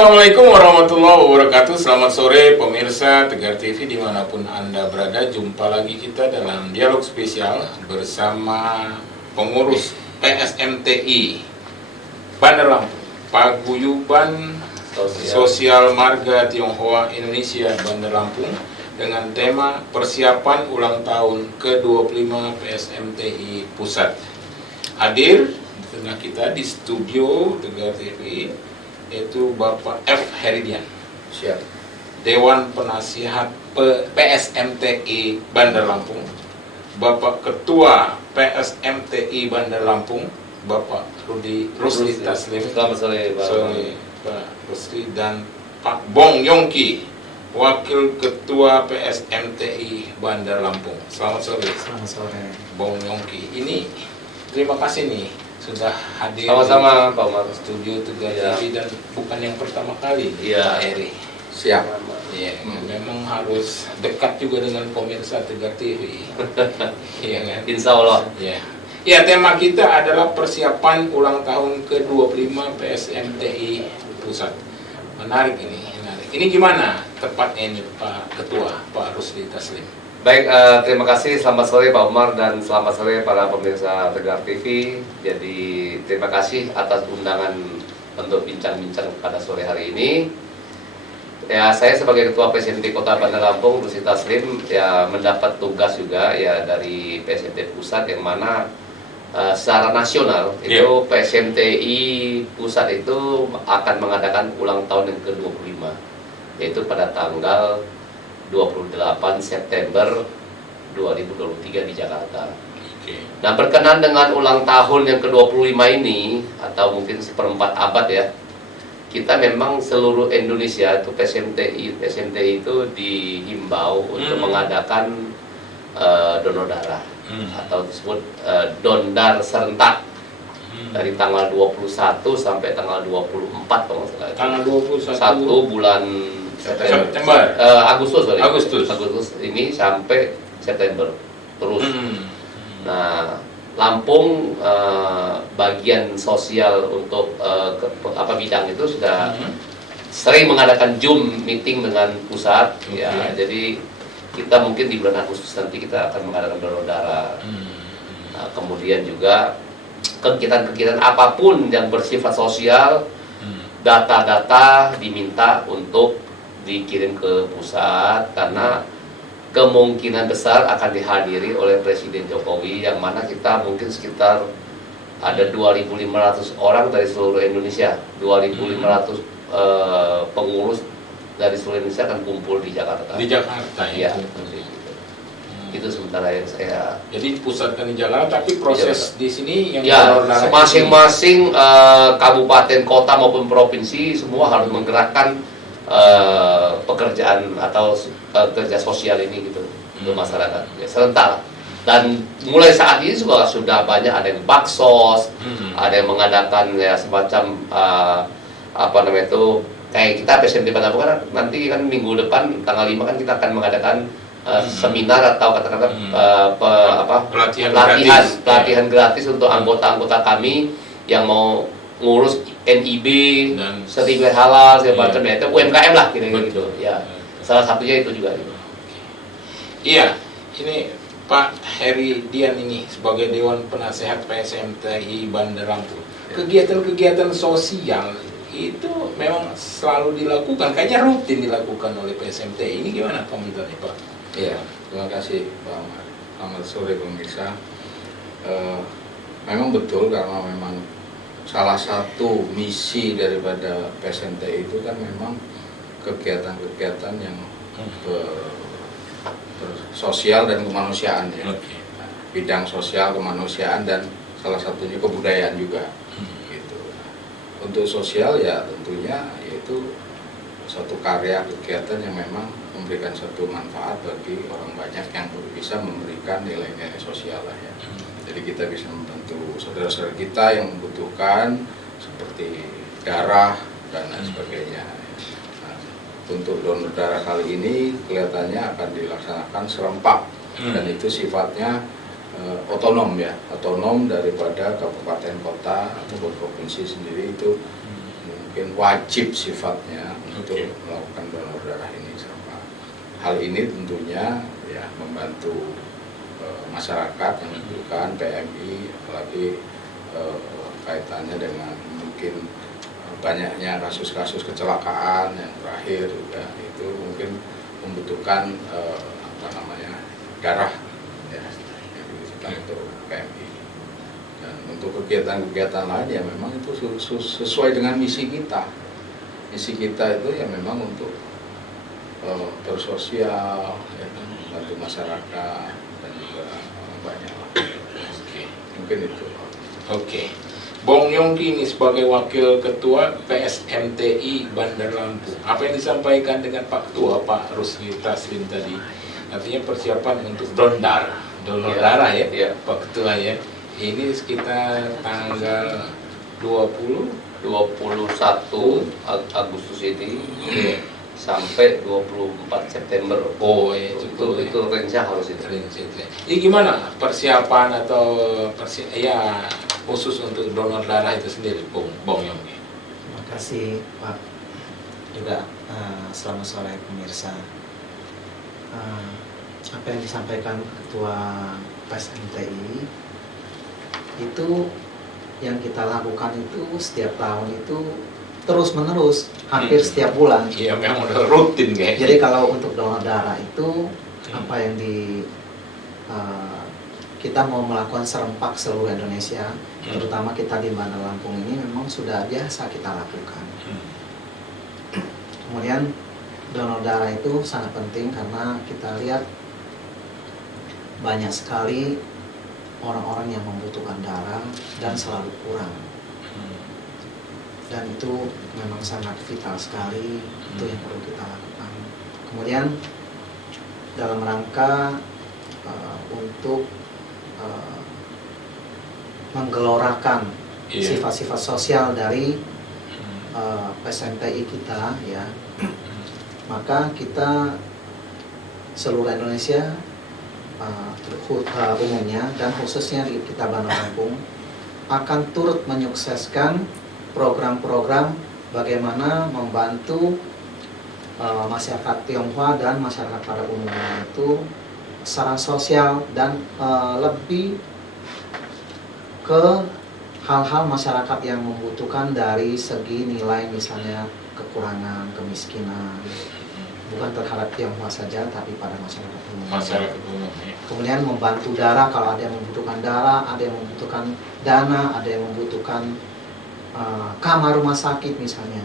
Assalamualaikum warahmatullahi wabarakatuh. Selamat sore pemirsa Tegar TV dimanapun Anda berada. Jumpa lagi kita dalam dialog spesial bersama pengurus PSMTI Bandar Lampung, Paguyuban Sosial Marga Tionghoa Indonesia Bandar Lampung, dengan tema persiapan ulang tahun ke-25 PSMTI Pusat. Hadir di tengah kita di studio Tegar TV yaitu Bapak F. Heridian, Siap. Dewan Penasihat PSMTI Bandar Lampung, Bapak Ketua PSMTI Bandar Lampung, Bapak Rusli Taslim. Selamat sore, Pak. Sore, Pak Rusli, dan Pak Bong Yongki, Wakil Ketua PSMTI Bandar Lampung. Selamat sore. Selamat sore. Bong Yongki. Ini terima kasih nih sudah hadir Sama-sama, Pak Umar. di studio Tegar Ya. TV, dan bukan yang pertama kali Ya. Pak Eri. Siap. Ya, memang harus dekat juga dengan pemirsa Tegar TV. Iya kan? Insya Allah. Ya. Ya, tema kita adalah persiapan ulang tahun ke-25 PSMTI Pusat. Menarik ini, menarik. Ini gimana tepatnya ini Pak Ketua, Pak Rusli Taslim? Baik, terima kasih. Selamat sore Pak Umar dan selamat sore para pemirsa Tegar TV. Jadi terima kasih atas undangan untuk bincang-bincang pada sore hari ini. Ya, saya sebagai Ketua PSMT Kota Bandar Lampung, Rusli Taslim, ya mendapat tugas juga ya dari PSMT Pusat, yang mana secara nasional itu PSMTI Pusat itu akan mengadakan ulang tahun yang ke-25, yaitu pada tanggal 28 September 2023 di Jakarta. Nah, berkenan dengan ulang tahun yang ke-25 ini, atau mungkin seperempat abad ya, kita memang seluruh Indonesia itu PSMTI itu dihimbau untuk mengadakan donor darah, atau disebut dondar serentak dari tanggal 21 sampai tanggal 24 kalau nggak salah. Tanggal 21 bulan September. Agustus Agustus ini sampai September terus. Nah, Lampung bagian sosial untuk bidang itu sudah sering mengadakan Zoom meeting dengan pusat. Ya, jadi kita mungkin di bulan Agustus nanti kita akan mengadakan donor darah. Nah, kemudian juga kegiatan-kegiatan apapun yang bersifat sosial, data-data diminta untuk dikirim ke pusat, karena kemungkinan besar akan dihadiri oleh Presiden Jokowi, yang mana kita mungkin sekitar ada 2.500 orang dari seluruh Indonesia, 2.500 pengurus dari seluruh Indonesia akan kumpul di Jakarta. Di Jakarta ya. Itu sementara yang saya. Jadi pusatkan di Jakarta, tapi proses di sini yang ya, masing-masing kabupaten, kota maupun provinsi semua harus menggerakkan pekerjaan atau kerja sosial ini gitu untuk masyarakat ya, serentak. Dan mulai saat ini juga sudah banyak, ada yang baksos, ada yang mengadakan ya semacam kayak kita PSMT Bandar Lampung kan nanti kan minggu depan tanggal 5 kan kita akan mengadakan seminar atau katakanlah pelatihan gratis untuk anggota-anggota kami yang mau ngurus NIB dan sertifikat halal segala macam, itu UMKM lah kira-kira gitu ya. Salah satunya itu juga gitu. Iya, ini Pak Heridian ini sebagai Dewan Penasehat PSMTI Bandar Lampung, kegiatan-kegiatan sosial itu memang selalu dilakukan, kayaknya rutin dilakukan oleh PSMTI. Ini gimana komentarnya Pak? Iya, terima kasih Pak Ahmad. Selamat sore pemirsa. Memang betul, karena memang salah satu misi daripada PSMTI itu kan memang kegiatan-kegiatan yang bersosial dan kemanusiaan ya. Bidang sosial, kemanusiaan, dan salah satunya kebudayaan juga. Gitu. Untuk sosial ya tentunya yaitu suatu karya kegiatan yang memang memberikan satu manfaat bagi orang banyak yang bisa memberikan nilai-nilai sosial lah ya. Jadi kita bisa membantu saudara-saudara kita yang membutuhkan seperti darah dan lain sebagainya. Nah, untuk donor darah kali ini kelihatannya akan dilaksanakan serempak dan itu sifatnya otonom ya, otonom daripada kabupaten kota ataupun provinsi sendiri itu mungkin wajib sifatnya untuk Oke. melakukan donor darah ini. Hal ini tentunya ya membantu masyarakat yang membutuhkan PMI, apalagi kaitannya dengan mungkin banyaknya kasus-kasus kecelakaan yang terakhir juga itu mungkin membutuhkan darah ya, yang dibutuhkan untuk PMI. Dan untuk kegiatan-kegiatan lain ya memang itu sesuai dengan misi kita. Misi kita itu ya memang untuk bersosial, ya, membantu masyarakat dan juga banyak. Oke. Mungkin itu. Oke. Bong Yongki ini sebagai Wakil Ketua PSMTI Bandar Lampung. Apa yang disampaikan dengan Pak Ketua, Pak Rusli Taslim tadi, artinya persiapan untuk donor darah ya, Iya. Pak Ketua ya. Ini sekitar tanggal 20 21 Agustus ini Iya. sampai 24 September. Oh, iya, cukup, itu rencana harus itu. Ini gimana persiapan atau ya khusus untuk donor darah itu sendiri, Bong Yongki? Terima kasih Pak. Juga selamat sore pemirsa. Apa yang disampaikan Ketua PSMTI itu yang kita lakukan itu setiap tahun itu terus menerus, hampir setiap bulan. Iya, memang udah rutin kayaknya. Jadi kalau untuk donor darah itu apa yang kita mau melakukan serempak seluruh Indonesia, terutama kita di Bandar Lampung ini memang sudah biasa kita lakukan. Kemudian donor darah itu sangat penting karena kita lihat banyak sekali orang-orang yang membutuhkan darah dan selalu kurang. Dan itu memang sangat vital sekali, itu yang perlu kita lakukan. Kemudian dalam rangka untuk menggelorakan sifat-sifat sosial dari PSMTI kita ya, maka kita seluruh Indonesia umumnya dan khususnya di kita Bandar Lampung akan turut menyukseskan program-program bagaimana membantu masyarakat Tionghoa dan masyarakat pada umumnya itu secara sosial dan lebih ke hal-hal masyarakat yang membutuhkan dari segi nilai, misalnya kekurangan, kemiskinan, bukan terhadap Tionghoa saja tapi pada masyarakat umum. Masyarakat umum ya. Kemudian membantu darah kalau ada yang membutuhkan darah, ada yang membutuhkan dana, ada yang membutuhkan kamar rumah sakit misalnya.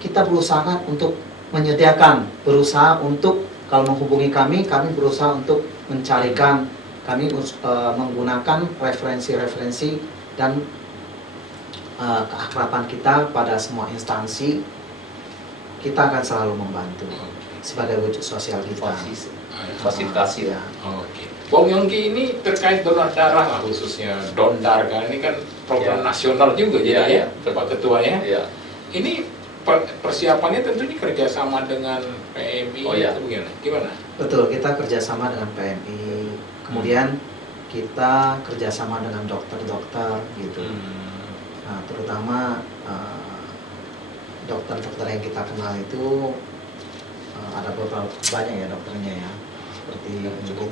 Kita berusaha untuk menyediakan, berusaha untuk kalau menghubungi kami berusaha untuk mencarikan, kami menggunakan referensi-referensi dan keakraban kita pada semua instansi. Kita akan selalu membantu sebagai wujud sosial kita. Fasilitasi ya. Oke. Bong Yongki ini terkait donor darah lah, khususnya Dondar kan ini kan program Ya. nasional juga jadi Ya, ya, Pak Ketua ya. Iya. Ini persiapannya tentunya kerjasama dengan PMI Oh, ya. atau gimana? Betul, kita kerjasama dengan PMI, kemudian kita kerjasama dengan dokter-dokter gitu. Nah, terutama dokter-dokter yang kita kenal itu ada beberapa banyak ya dokternya ya, seperti mungkin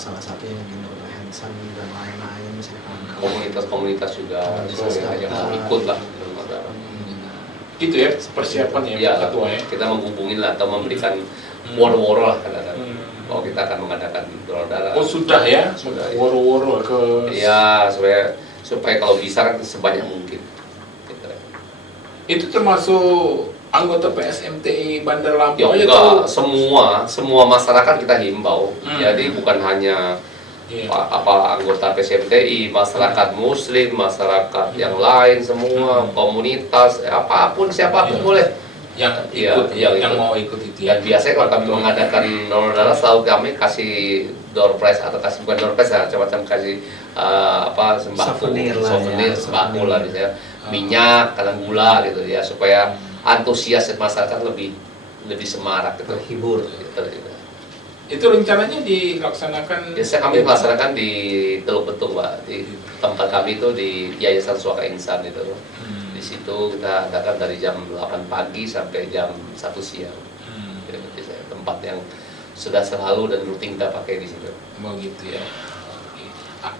salah satunya mungkin Dr. Hansen dan lain-lain misalkan. Komunitas-komunitas juga yang mau ikut lah donor darah. Gitu ya persiapan ya, Iya, Pak Ketua ya. kita menghubungin lah atau memberikan woro-woro lah kadang-kadang. Kalau kita akan mengadakan donor darah. Oh sudah ya, Sudah, ya. woro-woro ke. Iya, supaya kalau bisa kan sebanyak mungkin. Gitu. Itu termasuk anggota PSMTI Bandar Lampung Ya aja enggak, tuh. semua masyarakat kita himbau. Jadi bukan hanya Iya. anggota PSMTI, masyarakat muslim, masyarakat yang lain semua, komunitas, apapun siapapun Iya. boleh. Yang Iya, ikut, yang yang ikut. mau ikut itu ya. Dan biasanya kalau kami mengadakan donor darah selalu kami kasih door prize atau bukan door prize ya, macam kasih sembako, Souvenir lah ya, sembako souvenir. lah misalnya minyak, kadang gula gitu ya, supaya antusias masyarakat lebih semarak gitu. Terhibur. Gitu. Itu rencananya dilaksanakan. Biasanya kami melaksanakan di Teluk Betung, Pak. Di tempat kami itu di Yayasan Suaka Insan itu. Di situ kita adakan dari jam 8 pagi sampai jam 1 siang. Jadi tempat yang sudah selalu dan rutin kita pakai di situ. Begitu ya.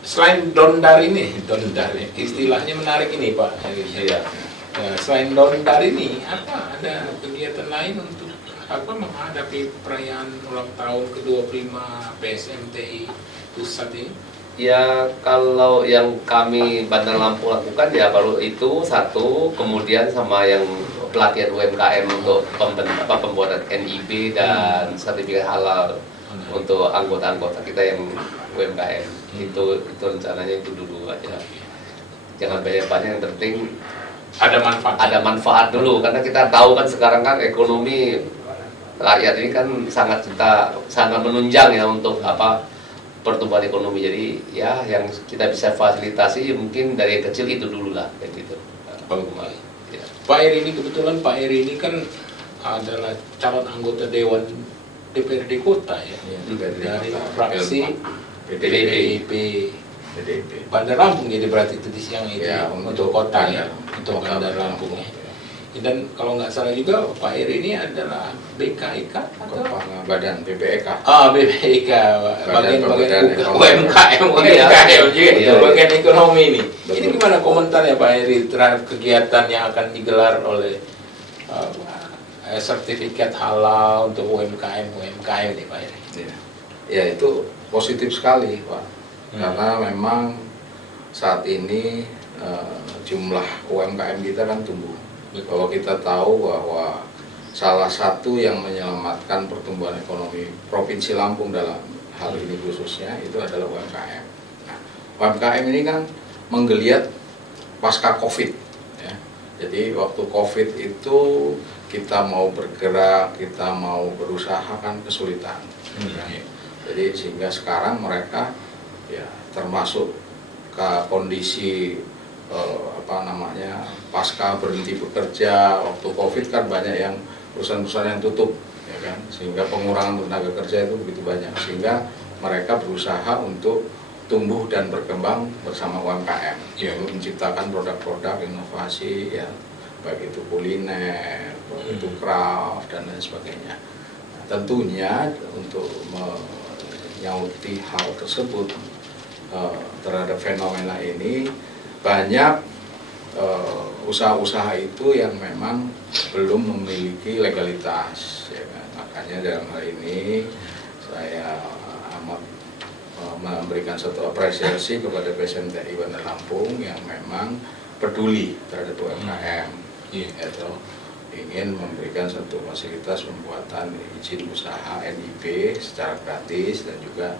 Selain dondar ini, istilahnya menarik ini Pak. Iya. Selain dondar ini, apa ada kegiatan lain untuk menghadapi perayaan ulang tahun ke-25 PSMTI Pusat ini? Ya, kalau yang kami Bandar Lampung lakukan ya baru itu satu, kemudian sama yang pelatihan UMKM untuk pembuatan NIB dan sertifikat halal untuk anggota-anggota kita yang UMKM. Itu rencananya itu dulu aja. Jangan banyak-banyak, yang penting ada manfaat dulu, karena kita tahu kan sekarang kan ekonomi rakyat ini kan sangat menunjang ya untuk pertumbuhan ekonomi. Jadi ya yang kita bisa fasilitasi mungkin dari yang kecil itu dulu lah, kayak gitu. Ya. Pak Eri ini kebetulan Pak Eri ini kan adalah calon anggota Dewan DPRD Kota ya, dari fraksi PDIP Bandar Lampung, jadi berarti itu di siang itu ya, untuk kota ya, untuk Bandar Lampung ya. Dan kalau nggak salah juga Pak Eri ini adalah BKIK atau Badan BPEK. BPIK, bagian UMKM. UMKM juga, bagian ekonomi ini. Betul. Ini gimana komentarnya Pak Eri terhadap kegiatan yang akan digelar oleh sertifikat halal untuk UMKM ini Pak Eri? Ya itu positif sekali Pak. Karena memang saat ini jumlah UMKM kita kan tumbuh. Kalau kita tahu bahwa salah satu yang menyelamatkan pertumbuhan ekonomi Provinsi Lampung dalam hal ini khususnya itu adalah UMKM. Nah, UMKM ini kan menggeliat pasca COVID. Ya. Jadi waktu COVID itu kita mau bergerak, kita mau berusaha kan kesulitan. Ya. Jadi sehingga sekarang mereka ya termasuk ke kondisi pasca berhenti bekerja waktu COVID kan banyak yang perusahaan-perusahaan yang tutup ya kan, sehingga pengurangan tenaga kerja itu begitu banyak, sehingga mereka berusaha untuk tumbuh dan berkembang bersama UMKM untuk menciptakan produk-produk inovasi ya, baik itu kuliner, baik itu craft dan lain sebagainya. Nah, tentunya untuk menyauti hal tersebut terhadap fenomena ini banyak usaha-usaha itu yang memang belum memiliki legalitas ya kan? Makanya dalam hal ini saya amat memberikan satu apresiasi kepada PSMTI Bandar Lampung yang memang peduli terhadap UMKM atau ingin memberikan satu fasilitas pembuatan izin usaha NIB secara gratis dan juga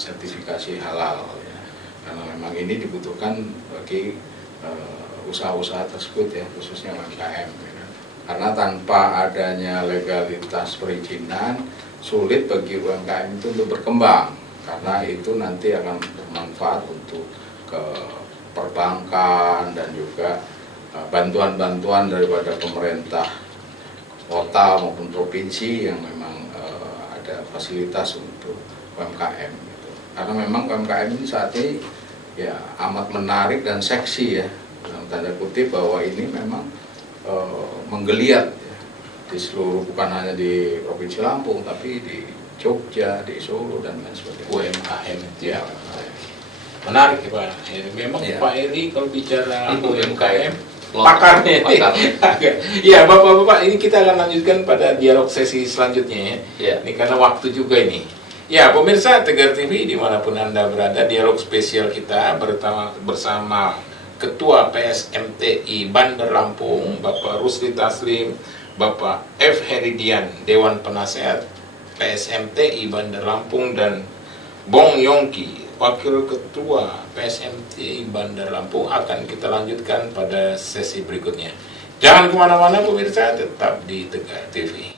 sertifikasi halal ya. Karena memang ini dibutuhkan bagi usaha-usaha tersebut ya, khususnya UMKM ya. Karena tanpa adanya legalitas perizinan sulit bagi UMKM itu untuk berkembang, karena itu nanti akan bermanfaat untuk ke perbankan dan juga bantuan-bantuan daripada pemerintah kota maupun provinsi yang memang ada fasilitas untuk UMKM gitu. Karena memang UMKM ini saat ini ya amat menarik dan seksi ya, dalam tanda kutip bahwa ini memang menggeliat ya, di seluruh, bukan hanya di Provinsi Lampung tapi di Jogja, di Solo dan lain sebagainya. UMKM itu ya. Menarik ya Pak. Memang ya. Pak Eri kalau bicara UMKM pakarnya. Iya Bapak-bapak, ini kita akan lanjutkan pada dialog sesi selanjutnya ya. Ini karena waktu juga ini. Ya pemirsa Tegar TV dimanapun Anda berada, dialog spesial kita bersama Ketua PSMTI Bandar Lampung Bapak Rusli Taslim, Bapak F. Heridian, Dewan Penasehat PSMTI Bandar Lampung, dan Bong Yongki, Wakil Ketua PSMTI Bandar Lampung, akan kita lanjutkan pada sesi berikutnya. Jangan kemana-mana pemirsa, tetap di Tegar TV.